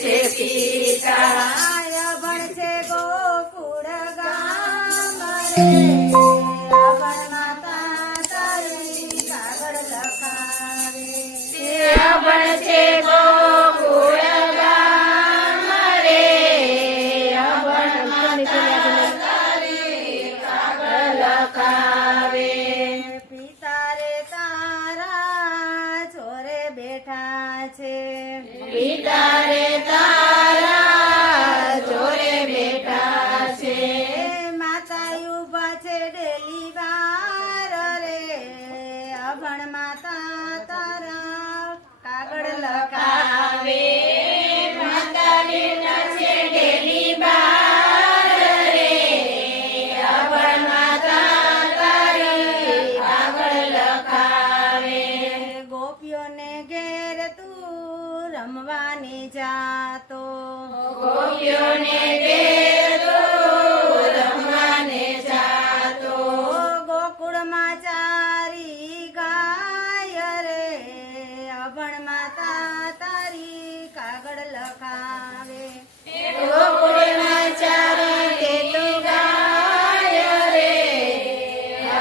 છે પિતા. અભણ છે ગોકુળ ગામ રે, અભણ માતા તારી કાગળ લખાવે. અભણ છે ગોકુળ ગામ રે, અભણ માતા તારી કાગળ લખાવે. પિતા રે તારા ચોરે બેઠા છે, પિતા રે તારા જોરે બેઠા છે. માતા ઉભા છે ડેલી બાર રે, અભણ માતા તારા કાગળ લખાવે. માતા બેઠા છે ડેલી બાર રે, અભણ માતા તારી કાગળ લખાવે. ગોપીઓને ઘેર તું રમવાની જાતો, ગોપીઓને ઘેર તું રમવાને જાતો. ગોકુળમાં ચારી ગાય રે, અભણ માતા તારી કાગળ લખાવે. ગોકુળમાં ચારે તું ગાય રે,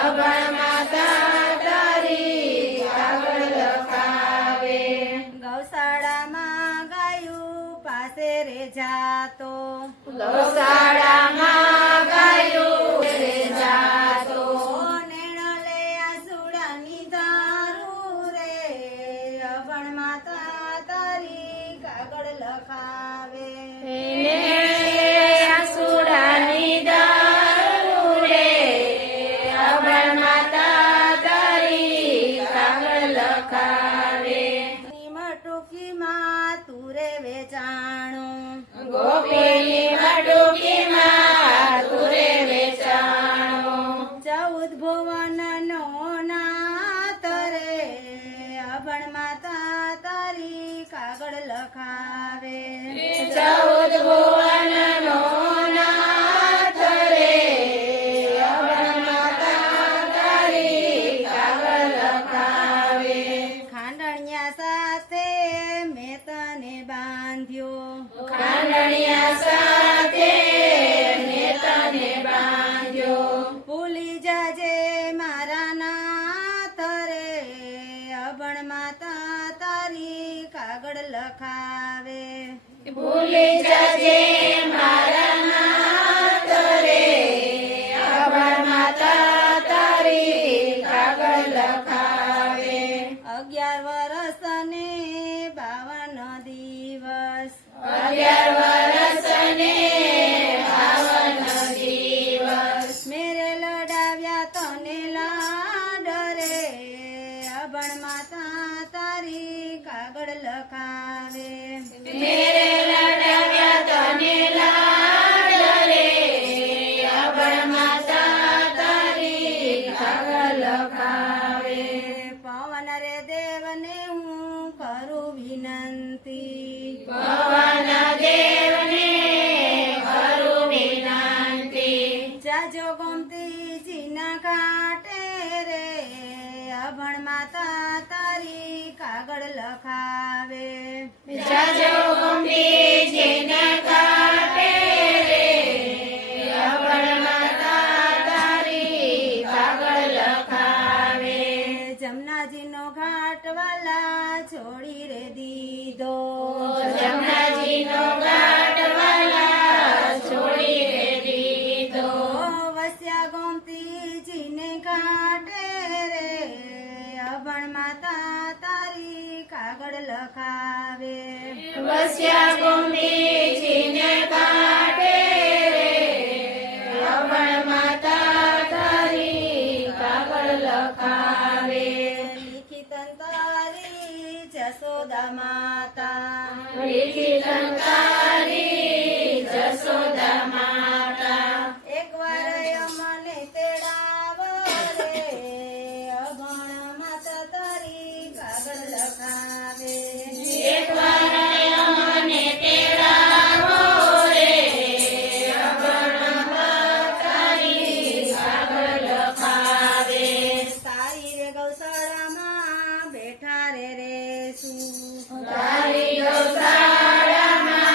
અભણ માતા તારી કાગળ લખાવે. ગૌશાળામાં ગાયું પાસે રે જાતો, ગૌશાળામાં ગાયું રે જાતો. નેણલે આસુડાની ધારું રે, અભણ માતા તારી કાગળ લખાવે. આસુડાની દારૂ રે, અભણ માતા તારી કાગળ લખાવે. મટુકીમાં તુરે વેચાણું, ગોપીની મટુકીમાં તુરે વેચાણો. 14 ભુવનનો નાથ રે, અભણ માતા તારી કાગળ લખાવે. 14 ભુવનનો નાથ રે, અભણ માતા તારી કાગળ લખાવે. ખાંડણિયા સાથે મેં તને બાંધ્યો, ખાંડણિયા સાથે મેં તને બાંધ્યો. ભૂલી જજે મારા નાથ રે, અભણ માતા તારી કાગળ લખાવે. ભૂલી જજે મારા નાથ રે, અભણ માતા તારી કાગળ લખાવે. 11 વર્ષ ને 52 દિવસ, 11 વર્ષ ને 52 દિવસ. મેરે લડાવ્યા તને લાડ રે, અભણ માતા તારી કાગળ લખાવે. મેરે લડાવ્યા તને લાડ રે, અભણ માતા તારી કાગળ લખાવે. પવન રે દેવને હું કરું વિનંતી, પવન દેવને કરું વિનંતી. જાજો ગોમતીજીના ઘાટે રે, અભણ માતા તારી કાગળ લખાવે. જાજો ગોમતીજીના ઘાટે રે, અભણ માતા તારી કાગળ લખાવે. જમનાજીનો ઘાટ વાલા છોડી રે દીધો, જમનાજીનો ઘાટ વાલા છોડી રે દીધો. વસ્યા ગોમતીજીને ઘાટે રે, અભણ માતા તારી કાગળ લખાવે. વસ્યા ગોમતીજીને ઘાટે રે, અભણ માતા તારી કાગળ લખાવે. લિખિત તારી જસોદા માતા, લિખિત તારી જસોદા માતા. એકવાર અમને તેડાવો રે, અભણ માતા તારી કાગળ લખાવે. એકવાર અમને તેડાવો રે, અભણ માતારી કાગળ લખાવે. તારી રે ગૌશાળામાં બેઠા રે રેશું, તારી ગૌશાળામાં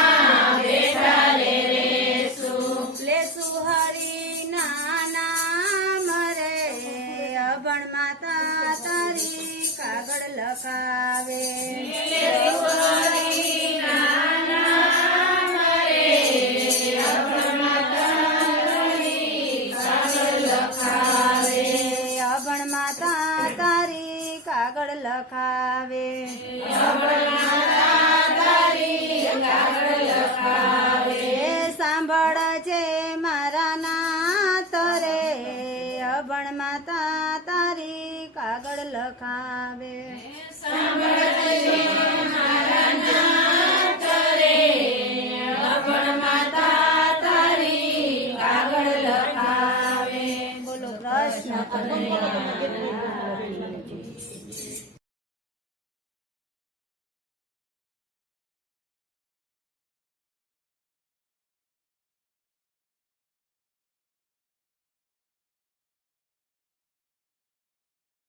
લખાવે એ સાંભળ છે મારા નાથ રે અભણ માતા તારી કાગળ લખાવે સાંભળજે